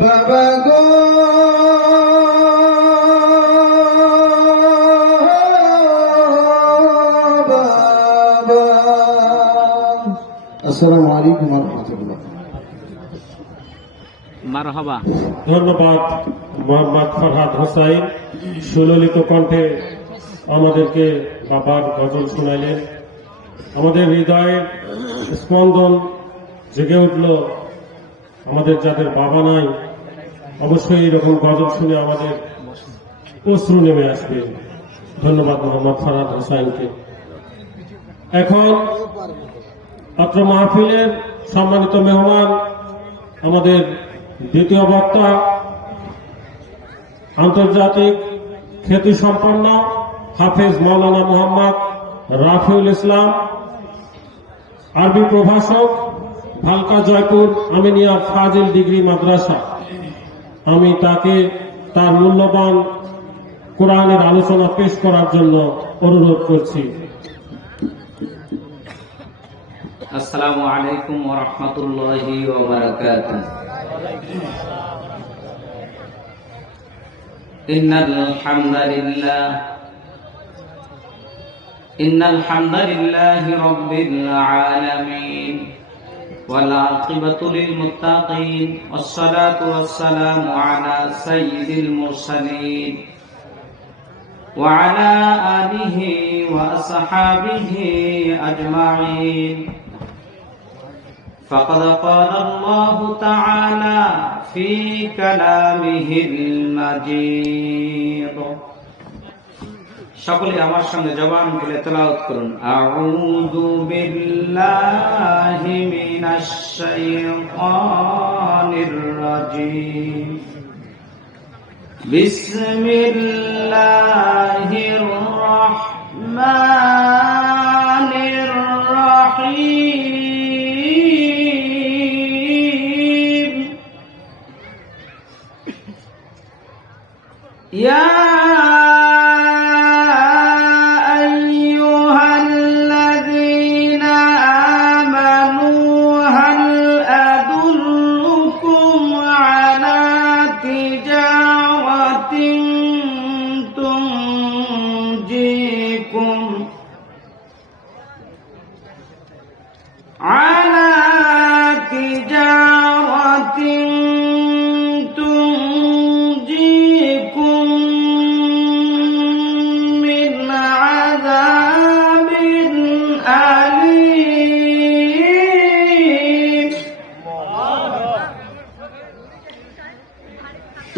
বাবা গো বাবা। আসসালামু আলাইকুম ওয়া রাহমাতুল্লাহ। মারহাবা। ধন্যবাদ মোহাম্মদ ফরহাদ হোসাইন, সুললিত কণ্ঠে আমাদেরকে বাবার গজল শোনাইলেন। আমাদের হৃদয়ের স্পন্দন জেগে উঠল। আমাদের যাদের বাবা নাই, অবশ্যই এরকম গজল শুনে আমাদের অশ্রু নেমে আসবে। ধন্যবাদ মোহাম্মদ ফরহাদ হোসাইনকে। এখন অত্র মাহফিলের সম্মানিত মেহমান, আমাদের দ্বিতীয় বক্তা, আন্তর্জাতিক খ্যাতিসম্পন্ন হাফেজ মাওলানা মোহাম্মদ রাফিউল ইসলাম, আরবি প্রভাষক, ভালকা জয়পুর আমিনিয়া ফাজিল ডিগ্রি মাদ্রাসা। আমি তাকে তার মূল্যবান কোরআনের আলোচনা পেশ করার জন্য অনুরোধ করছি। আসসালামু আলাইকুম ওয়া রাহমাতুল্লাহি ওয়া বারাকাতুহু। ইন্নাল হামদালিল্লাহি রাব্বিল আলামিন ওয়াল আকিবাতু লিল মুত্তাকিন ওয়াসসালাতু ওয়াসসালামু আলা সাইয়্যিদিল মুরসালিন ওয়া আলা আলিহি ওয়া আসহাবিহি আজমাইন। فقد قال الله تعالى في كلامه المجيد। সকলে আমার সঙ্গে জবান খুলে তেলাওয়াত করুন। আউযু বিল্লাহি মিনাশ শাইতানির রাজীম। বিসমিল্লাহির রাহমানির রাহিম। ইয়া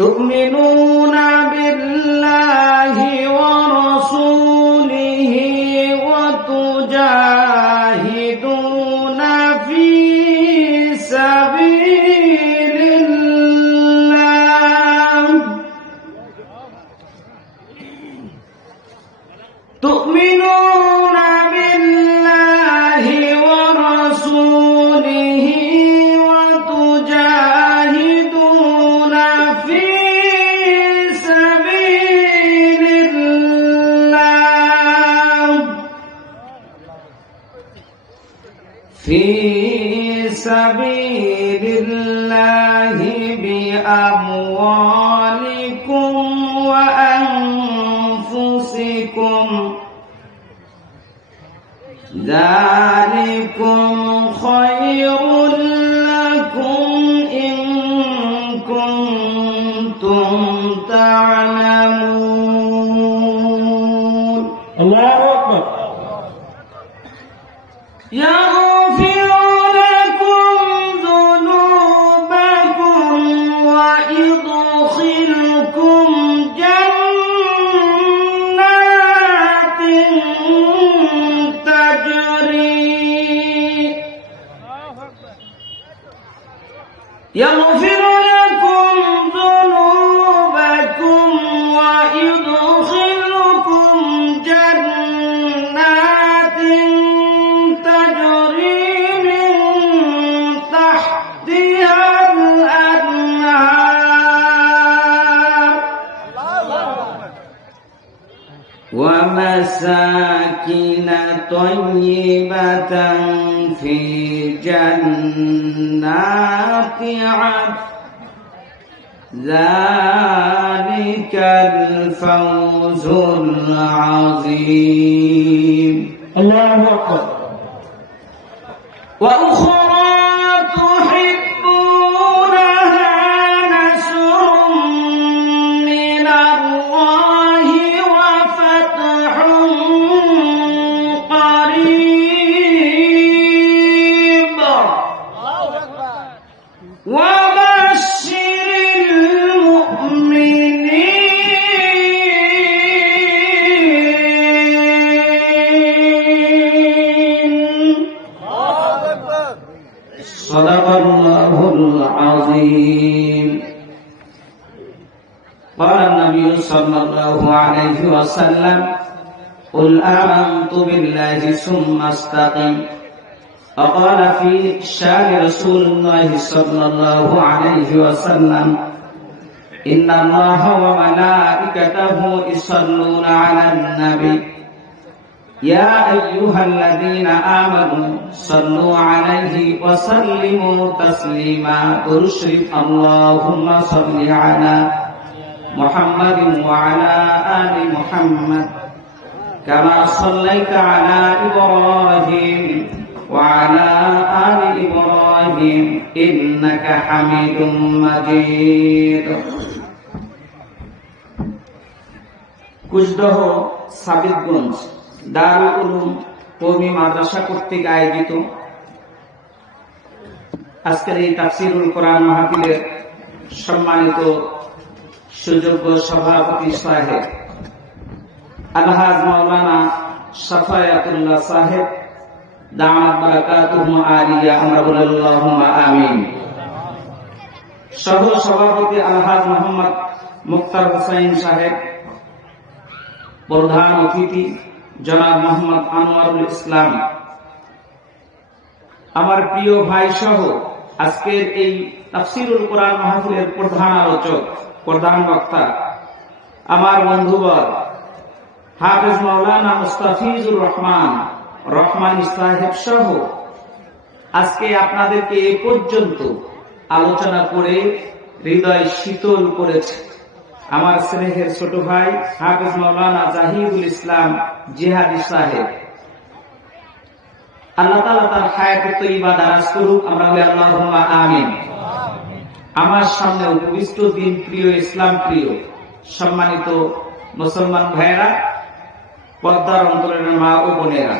تؤمنون بالله ورسوله وتجاهدون في سبيل الله تؤمنون بالله ورسوله وتجاهدون في سبيل الله بأموالكم وأنفسكم ذلكم خير لكم إن كنتم تعلمون. الله أكبر. يغفر لكم ذنوبكم ويدخلكم جنات تجري يغفر لكم ذنوبكم ويدخلكم جنات تجري من تحتها الأنهار ومساكن طيبة في جنات عدن ذلك الفوز العظيم الله أكبر. وأخرى تحبونها نصر من الله وفتح قريب وبشر المؤمنين. صدق الله العظيم. قال النبي صلى الله عليه وسلم قل آمنت بالله ثم استقم. وقال في شان رسول الله صلى الله عليه وسلم إن الله وملائكته يصلون على النبي يا أيها الذين آمنوا صلوا عليه وسلموا تسليما. تشرف اللهم صل على محمد وعلى آل محمد كما صليت على إبراهيم وعلى آل إبراهيم إنك حميد مجيد. কুচদহ সাবিতগঞ্জ দারুল উলুম কওমি মাদ্রাসা কর্তৃক আয়োজিত আজকের এই তাফসীরুল কোরআন মাহফিলের সম্মানিত সুযোগ্য সভাপতি সাহেব আলহাজ মাওলানা শাফায়াতুল্লাহ সাহেব দামাত বারাকাতুহু আলিয়া, আমরা বলি আল্লাহুম্মা আমিন। সহ সভাপতি আলহাজ মোহাম্মদ মুক্তার হোসেন সাহেব, প্রধান অতিথি জনাব মোহাম্মদ আনোয়ারুল ইসলাম, আমার প্রিয় ভাই সহ আজকের এই তাফসীরুল কোরআন মাহফিলের প্রধান আলোচক, প্রধান বক্তা, আমার বন্ধুবর হাফেজ মাওলানা মুস্তাফিজুর রহমান রহমানী সাহেব সহ আজকে আপনাদেরকে এ পর্যন্ত আলোচনা করে হৃদয় শীতল করেছে আমার স্নেহের ছোট ভাই হাফেজ মাওলানা জাহিদুল ইসলাম জিহাদি সাহেব। আল্লাহ তাআলা তার হায়াতে তয়্যিবা দারাজ করুক, আমরা বলি আল্লাহুম্মা আমিন। আমার সামনে উপবিষ্ট দিন প্রিয়, ইসলাম প্রিয় সম্মানিত মুসলমান ভাইয়েরা, পর্দার অন্তরের মা ও বোনেরা,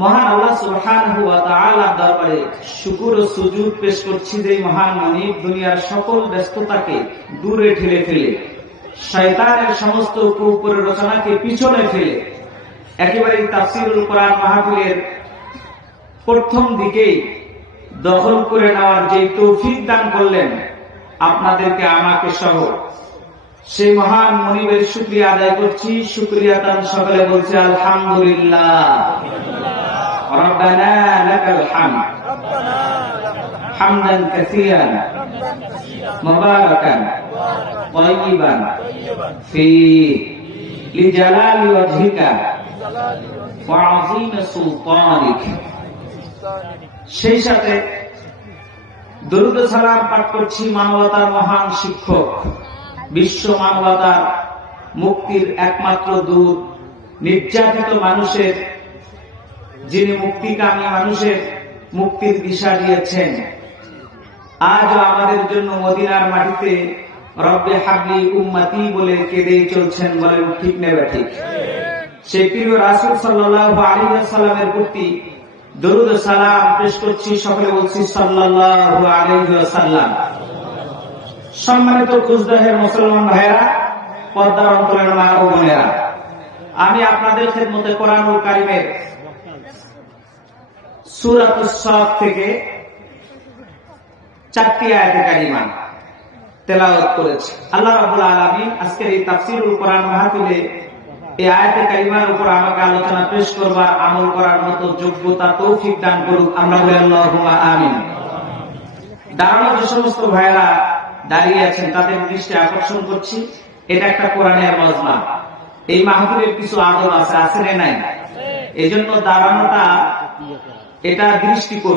মহান আল্লাহ সুবহানাহু ওয়া তাআলার দরবারে শুকর ও সুজুদ পেশ করছি যে মহান মালিক দুনিয়ার সকল ব্যস্ততাকে দূরে ঠেলে ফেলে, শয়তানের সমস্ত কুপুরের রচনাকে পিছনে ফেলে একেবারে তাফসীরুল কোরআন মাহফিলের প্রথম দিকেই দখল করে নেওয়ার যে তৌফিক দান করলেন আপনাদেরকে, আমাকে সহ, সেই মহান মনিবের শুকরিয়া আদায় করছি। শুকরিয়া তার সকলে বলছে আলহামদুলিল্লাহ। রব্বানা লাকাল হামদ হামদান কাসীরান মুবারাকান তাইয়িবান ফি লিজালালি ওয়াজহিকা ওয়া আযীম সুলতানিক। সেই সাথে দরুদ ও সালাম পাঠ করছি মানবতার মহান শিক্ষক, বিশ্ব মানবতার মুক্তির একমাত্র দূত, নির্যাতিত মানুষের যিনি মুক্তিকামী মানুষের মুক্তির দিশা দিয়েছেন, আজও আমাদের জন্য মদিনার মাটিতে রব্বে হাবলি উম্মতি বলে কেঁদেই চলছেন, বলেন ঠিক নেবে ঠিক। সেই প্রিয় রাসূল সাল্লাল্লাহু আলাইহি ওয়াসাল্লামের প্রতি দরুদ ও সালাম পেশ করছি, সকলে বলছি সাল্লাল্লাহু আলাইহি ওয়াসাল্লাম। সম্মানিত কুচদহের মুসলমান ভাইয়েরা, পর্দার অন্তরের মা ও বোনেরা, আমি আপনাদের খেদমতে কোরআনুল কারীমের সূরাতুস সাফ থেকে 4টি আয়াতে কারিমা তেলাওয়াত করেছি। আল্লাহ রাব্বুল আলামিন আজকের এই তাফসীরুল কোরআন মাহফিলে এই আয়াতে কারিমার উপর আমাকে আলোচনা পেশ করবার, আমল করার মতো যোগ্যতা তৌফিক দান করুক, আমরা বলি আল্লাহুম্মা আমিন। দাঁড়ানো যে সমস্ত ভাইয়েরা দাঁড়িয়ে আছেন তাদের দৃষ্টি আকর্ষণ করছি, এটা একটা কোরআনের মজমা। এই মাহফিলের কিছু আদব আছে, আছে না নাই? এই জন্য দাঁড়ানোটা এটা দৃষ্টিকটু।